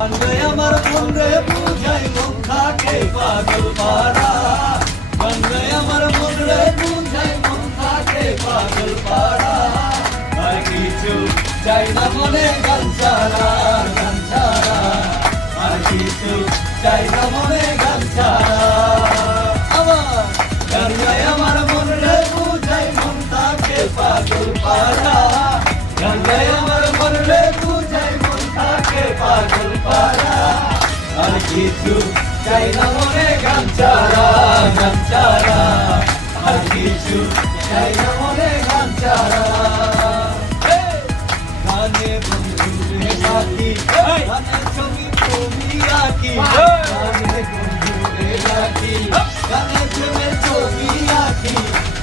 আমার মনে বুঝাই মন থাকে পাগল পারা আমার মনে বুঝাই মন থাকে পাগল পারা আর কিছু চাই না মনে গান ছাড়া আর কিছু চাই না মনে গান ছাড়া আমার মনে বুঝাই মন থাকে পাগল পারা আমার মনে বুঝাই মন থাকে পাগল পারা আর কিছু চাই না মনে গান ছাড়া আর কিছু চাই না মনে গান ছাড়া গানে বন্ধুরে সাথী গানে ছবি তুমি আঁকি গানে বন্ধুরে রাখি গানে প্রেমের ছবি আঁকি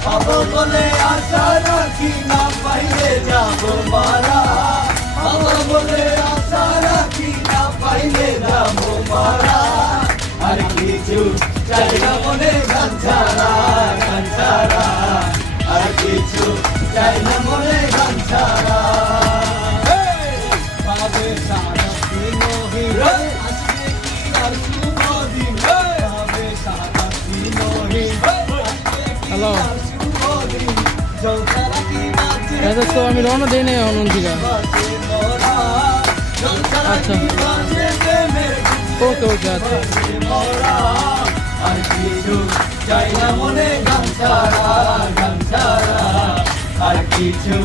পাবো বলে আশা রাখি না পাইলে যাবো মারা পাবো বলে আশা রাখি না পাইলে যাবো মারা আর কিছু চাই না মনে গান ছাড়া আর কিছু চাই না মনে গান ছাড়া পাবে সারা দিন আসবে কি আর শুভ দিন পাবে সারা দিন হ্যালো শুভ দিন জলসারা কি বাজে এটা তো আমি রওনা দেই নাই অনন্তিকা আচ্ছা ওকে ওকে আচ্ছা আর কিছু চাই না মনে গান ছাড়া আর কিছু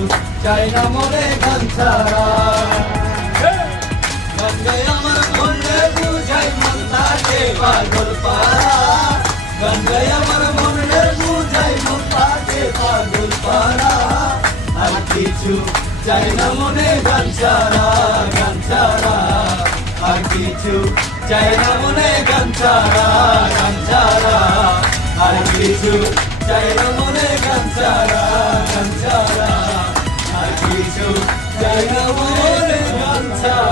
চাই না মনে গান ছাড়া গঙ্গায় আমার মনে বুঝাই মন থাকে পাগল পারা গঙ্গায় আমার মনে বুঝাই মন থাকে পাগল পারা আর কিছু চাই না মনে গান ছাড়া আর কিছু চাই না মনে গান ছাড়া আর কিছু চাই না মনে গান ছাড়া আর কিছু চাই না মনে গান ছাড়া